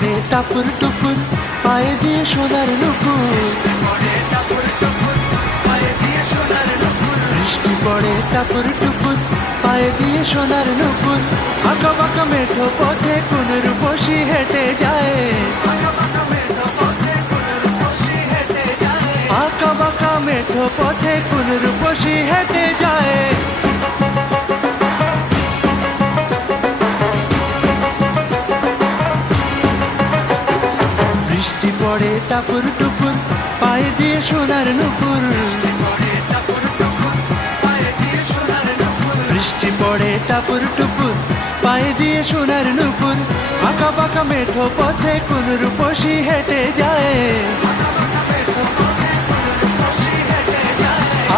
পড়ে টাপুর টুপুর, পায়ে দিয়ে সোনার নুপুর। বৃষ্টি পড়ে টাপুর টুপুর, পায়ে দিয়ে সোনার নুপুর। আঁকা বাঁকা মেঠো পথে কোন রূপসী হেঁটে যায়। আঁকা বাঁকা মেঠো পথে কোন রূপসী হেঁটে যায়। বৃষ্টি পড়ে টাপুর টুপুর, পায়ে দিয়ে সোনার নুপুর। বৃষ্টি পড়ে টাপুর টুপুর, পায়ে দিয়ে সোনার নুপুর। আঁকা বাঁকা মেঠো পথে কোন রূপসী হেঁটে যায়।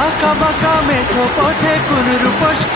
আঁকা বাঁকা মেঠো পথে কোন রূপসী